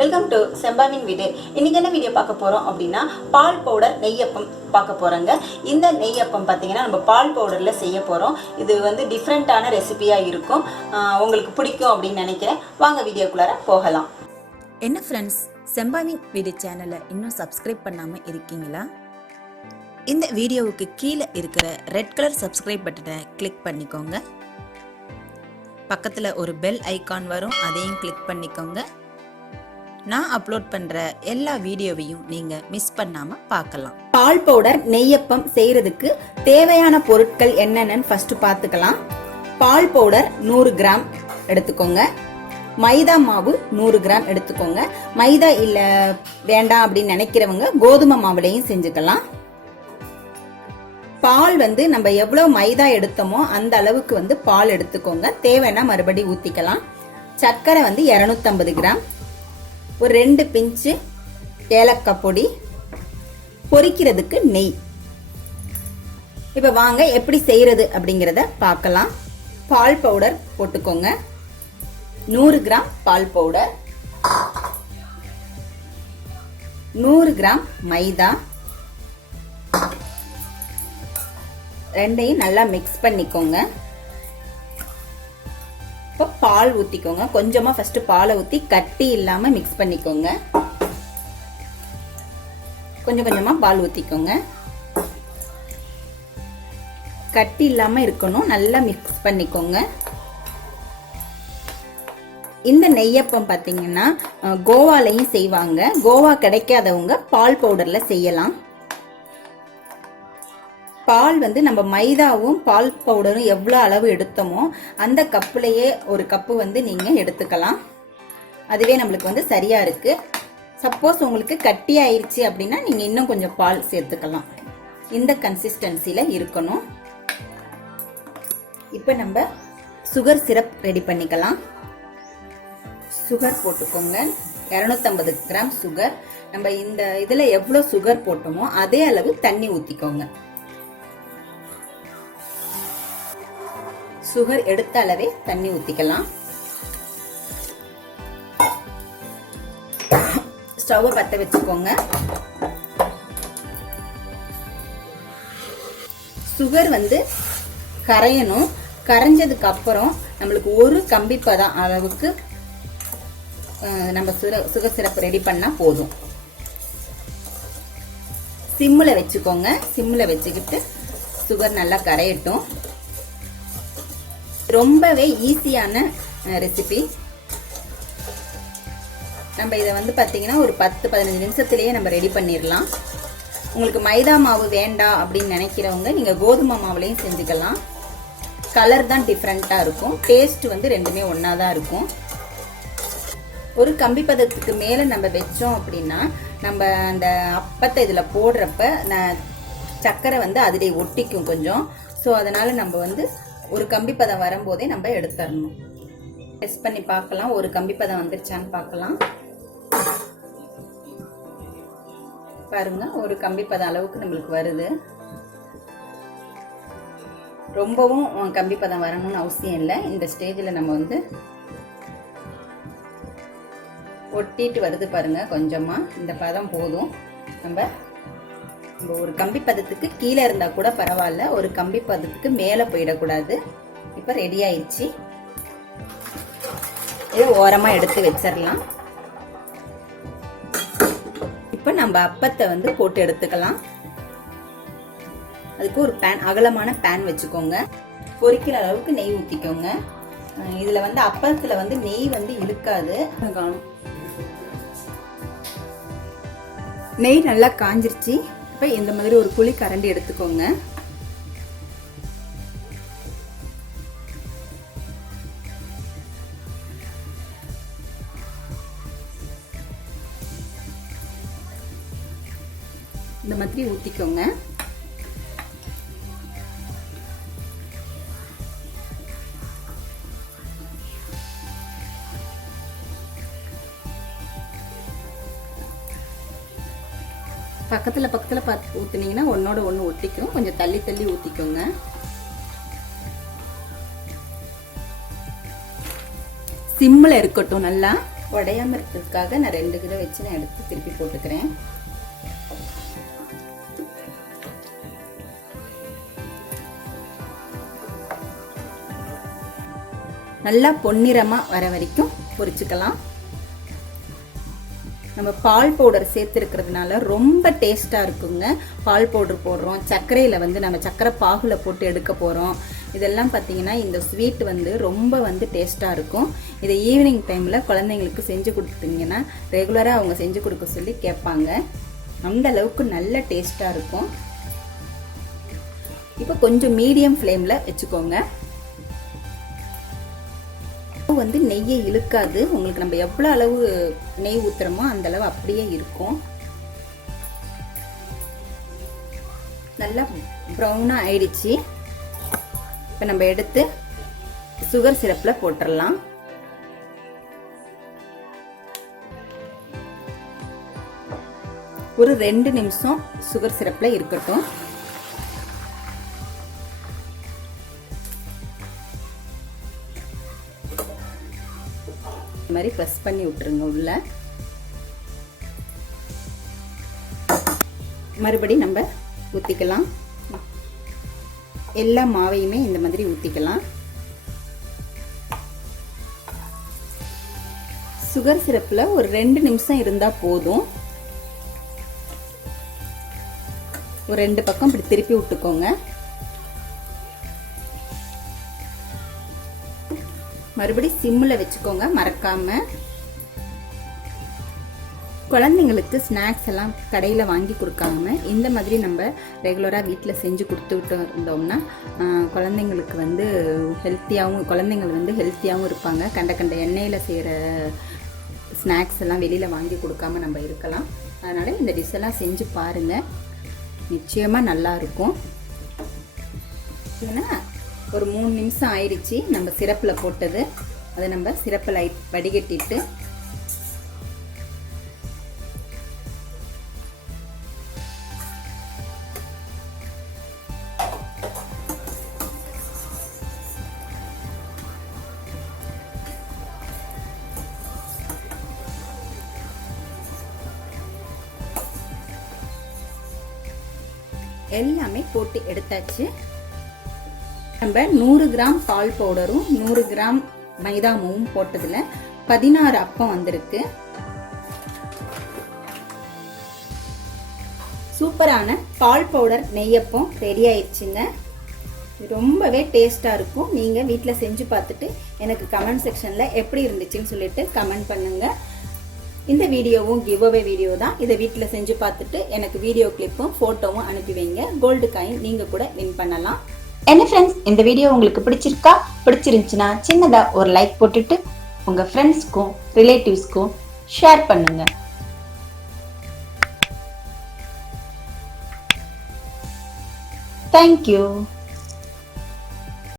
Welcome to செம்பாவின் வீடு இன்னைக்கு என்ன வீடியோ பார்க்க போறோம் அப்படின்னா பால் பவுடர் நெய்யப்பம் பார்க்க போறோங்க. இந்த நெய்யப்பம் பார்த்தீங்கன்னா நம்ம பால் பவுடர்ல செய்ய போறோம். இது வந்து டிஃப்ரெண்ட்டான ரெசிபியா இருக்கும். உங்களுக்கு பிடிக்கும் அப்படின்னு நினைக்கிறேன். வாங்க வீடியோக்குள்ளார போகலாம். என்ன ஃப்ரெண்ட்ஸ் செம்பாவின் வீடு சேனலை இன்னும் சப்ஸ்கிரைப் பண்ணாமல் இருக்கீங்களா? இந்த வீடியோவுக்கு கீழே இருக்கிற ரெட் கலர் சப்ஸ்கிரைப் பட்டனை கிளிக் பண்ணிக்கோங்க. பக்கத்தில் ஒரு பெல் ஐக்கான் வரும். அதையும் கிளிக் பண்ணிக்கோங்க. நான் அப்லோட் பண்ணுற எல்லா வீடியோவையும் நீங்கள் மிஸ் பண்ணாமல் பார்க்கலாம். பால் பவுடர் நெய்யப்பம் செய்யறதுக்கு தேவையான பொருட்கள் என்னென்னு ஃபர்ஸ்ட் பார்த்துக்கலாம். பால் பவுடர் நூறு கிராம் எடுத்துக்கோங்க. மைதா மாவு நூறு கிராம் எடுத்துக்கோங்க. மைதா இல்ல வேண்டாம் அப்படின்னு நினைக்கிறவங்க கோதுமை மாவுலையும் செஞ்சுக்கலாம். பால் வந்து நம்ம எவ்வளவு மைதா எடுத்தோமோ அந்த அளவுக்கு வந்து பால் எடுத்துக்கோங்க. தேவைன்னா மறுபடி ஊத்திக்கலாம். சர்க்கரை வந்து 250 கிராம். ஒரு ரெண்டு பிஞ்சு ஏலக்காய் பொடி பொரிக்கிறதுக்கு நெய். இப்போ வாங்க எப்படி செய்கிறது அப்படிங்கிறத பார்க்கலாம். பால் பவுடர் போட்டுக்கோங்க. நூறு கிராம் பால் பவுடர். நூறு கிராம் மைதா. ரெண்டையும் நல்லா மிக்ஸ் பண்ணிக்கோங்க. இப்போ பால் ஊற்றிக்கோங்க கொஞ்சமாக ஃபர்ஸ்ட் பாலை ஊற்றி கட்டி இல்லாமல் மிக்ஸ் பண்ணிக்கோங்க. கொஞ்சம் கொஞ்சமாக பால் ஊற்றிக்கோங்க கட்டி இல்லாமல் இருக்கணும். நல்லா மிக்ஸ் பண்ணிக்கோங்க. இந்த நெய்யப்பம் பார்த்தீங்கன்னா கோவாலையும் செய்வாங்க. கோவா கிடைக்காதவங்க பால் பவுடரில் செய்யலாம். பால் வந்து நம்ம மைதாவும் பால் பவுடரும் எவ்வளோ அளவு எடுத்தோமோ அந்த கப்புலையே ஒரு கப்பு வந்து நீங்கள் எடுத்துக்கலாம். அதுவே நம்மளுக்கு வந்து சரியாக இருக்குது சப்போஸ் உங்களுக்கு கட்டி ஆயிடுச்சு அப்படின்னா நீங்கள் இன்னும் கொஞ்சம் பால் சேர்த்துக்கலாம். இந்த கன்சிஸ்டன்சியில் இருக்கணும். இப்போ நம்ம சுகர் சிரப் ரெடி பண்ணிக்கலாம். சுகர் போட்டுக்கோங்க. இரநூத்தம்பது கிராம் சுகர் நம்ம இந்த இதில் எவ்வளோ சுகர் போட்டோமோ அதே அளவு தண்ணி ஊற்றிக்கோங்க சுகர் எடுத்த அளவே தண்ணி ஊற்றிக்கலாம் ஸ்டவ்வை பற்ற வச்சுக்கோங்க. சுகர் வந்து கரையணும். கரைஞ்சதுக்கு அப்புறம் நம்மளுக்கு ஒரு கம்பி அளவுக்கு நம்ம சுக சுகர் சிறப்பு ரெடி பண்ணா போதும். சிம்மில் வச்சுக்கோங்க. சிம்மில் வச்சுக்கிட்டு சுகர் நல்லா கரையட்டும். ரொம்பவே ஈஸியான ரெசிபி நம்ம இதை வந்து பார்த்தீங்கன்னா ஒரு பத்து பதினஞ்சு நிமிஷத்துலேயே நம்ம ரெடி பண்ணிடலாம் உங்களுக்கு மைதா மாவு வேண்டாம் அப்படின்னு நினைக்கிறவங்க நீங்கள் கோதுமை மாவுலையும் செஞ்சுக்கலாம். கலர் தான் டிஃப்ரெண்ட்டாக இருக்கும். டேஸ்ட் வந்து ரெண்டுமே ஒன்றா தான் இருக்கும். ஒரு கம்பி பதத்துக்கு மேலே நம்ம வச்சோம் அப்படின்னா நம்ம அந்த அப்பத்தை இதில் போடுறப்ப நான் சர்க்கரை வந்து அதிலே ஒட்டிக்கும் கொஞ்சம். ஸோ அதனால் நம்ம வந்து ஒரு கம்பி பதம் வரும்போதே நம்ம எடுத்துடணும். டெஸ்ட் பண்ணி பார்க்கலாம். ஒரு கம்பி பதம் வந்துருச்சான்னு பார்க்கலாம். பாருங்க ஒரு கம்பி பதம் அளவுக்கு நம்மளுக்கு வருது. ரொம்பவும் கம்பி பதம் வரணும்னு அவசியம் இல்லை. இந்த ஸ்டேஜில் நம்ம வந்து ஒட்டிட்டு வருது பாருங்க கொஞ்சமாக இந்த பதம் போதும். நம்ம நம்ம ஒரு கம்பி பதத்துக்கு கீழே இருந்தால் கூட பரவாயில்ல. ஒரு கம்பி பதத்துக்கு மேலே போயிடக்கூடாது. இப்போ ரெடி ஆயிடுச்சு. இதை ஓரமாக எடுத்து வச்சிடலாம். இப்போ நம்ம அப்பத்தை வந்து போட்டு எடுத்துக்கலாம். அதுக்கு ஒரு பேன் அகலமான பேன் வச்சுக்கோங்க. பொரிக்கிற அளவுக்கு நெய் ஊற்றிக்கோங்க இதில் வந்து அப்பத்தில் வந்து நெய் வந்து இழுக்காது. நெய் நல்லா காஞ்சிருச்சு. இப்போ இந்த மாதிரி ஒரு குழி கரண்டி எடுத்துக்கோங்க. இந்த மாதிரி ஊற்றிக்கோங்க பக்கத்தில் பக்கத்தில் பார்த்து ஊற்றுனீங்கன்னா ஒன்னோட ஒன்று ஒட்டிக்கும். கொஞ்சம் தள்ளி தள்ளி ஊற்றிக்கோங்க சிம்மில் இருக்கட்டும் நல்லா. உடையாம இருக்கிறதுக்காக நான் ரெண்டு கிலோ வச்சு நான் எடுத்து திருப்பி போட்டுக்கிறேன். நல்லா பொன்னிறமாக வர வரைக்கும் பொரிச்சுக்கலாம் நம்ம பால் பவுடர் சேர்த்துருக்கிறதுனால ரொம்ப டேஸ்ட்டாக இருக்குங்க. பால் பவுடர் போடுறோம். சர்க்கரையில் வந்து நம்ம சர்க்கரை பாகுல போட்டு எடுக்க போகிறோம் இதெல்லாம் பார்த்தீங்கன்னா இந்த ஸ்வீட் வந்து ரொம்ப வந்து டேஸ்ட்டாக இருக்கும். இதை ஈவினிங் டைமில் குழந்தைங்களுக்கு செஞ்சு கொடுத்தீங்கன்னா ரெகுலராக அவங்க செஞ்சு கொடுக்க சொல்லி கேட்பாங்க. அந்த அளவுக்கு நல்ல டேஸ்ட்டாக இருக்கும். இப்போ கொஞ்சம் மீடியம் ஃப்ளேமில் வச்சுக்கோங்க. வந்து நெய்யை இழுக்காது. உங்களுக்கு நம்ம எவ்வளோ அளவு நெய் ஊத்துறோமோ அந்த அளவு அப்படியே இருக்கும். நல்லா ப்ரௌனாக ஆயிடுச்சு. இப்போ நம்ம எடுத்து சுகர் சிரப்பில் போட்டுடலாம் ஒரு ரெண்டு நிமிஷம் சுகர் சிரப்பில் இருக்கட்டும். மாதிரி ப்ரெஸ் பண்ணி விட்டுருங்க உள்ள. மறுபடி நம்ம ஊற்றிக்கலாம் எல்லா மாவையுமே இந்த மாதிரி ஊற்றிக்கலாம் சுகர் சிரப்பில் ஒரு ரெண்டு நிமிஷம் இருந்தால் போதும். ஒரு ரெண்டு பக்கம் இப்படி திருப்பி விட்டுக்கோங்க. மறுபடி சிம்மில் வச்சுக்கோங்க மறக்காமல் குழந்தைங்களுக்கு ஸ்நாக்ஸ் எல்லாம் கடையில் வாங்கி கொடுக்காம இந்த மாதிரி நம்ம ரெகுலராக வீட்டில் செஞ்சு கொடுத்துட்டு இருந்தோம்னா குழந்தைங்களுக்கு வந்து ஹெல்த்தியாகவும் குழந்தைங்கள் வந்து ஹெல்த்தியாகவும் இருப்பாங்க. கண்ட கண்ட எண்ணெயில் செய்கிற ஸ்நாக்ஸ் எல்லாம் வெளியில் வாங்கி கொடுக்காம நம்ம இருக்கலாம். அதனால் இந்த டிஷ் எல்லாம் செஞ்சு பாருங்கள் நிச்சயமாக நல்லா இருக்கும். ஏன்னா ஒரு மூணு நிமிஷம் ஆயிடுச்சு நம்ம சிரப்பில் போட்டது. அதை நம்ம சிரப்பில் வடிகட்டிட்டு எல்லாமே போட்டு எடுத்தாச்சு. நம்ம நூறு கிராம் பால் பவுடரும் நூறு கிராம் மைதா மாவும் பதினாறு அப்பம் வந்திருக்கு. சூப்பரான பால் பவுடர் நெய்யப்பம் ரெடி ஆயிடுச்சுங்க. ரொம்பவே டேஸ்ட்டாக இருக்கும். நீங்கள் வீட்டில் செஞ்சு பார்த்துட்டு எனக்கு கமெண்ட் செக்ஷனில் எப்படி இருந்துச்சுன்னு சொல்லிட்டு கமெண்ட் பண்ணுங்கள் இந்த வீடியோவும் கிவ் அவே வீடியோ தான். இதை வீட்டில் செஞ்சு பார்த்துட்டு எனக்கு வீடியோ கிளிப்பும் ஃபோட்டோவும் அனுப்பி வைங்க. கோல்டு காயின் நீங்கள் கூட வின் பண்ணலாம். என்ன ஃப்ரெண்ட்ஸ் இந்த வீடியோ உங்களுக்கு பிடிச்சிருக்கா? பிடிச்சிருந்துச்சுன்னா சின்னதாக ஒரு லைக் போட்டுட்டு உங்கள் ஃப்ரெண்ட்ஸ்க்கும் ரிலேட்டிவ்ஸ்க்கும் ஷேர் பண்ணுங்க. தேங்க்யூ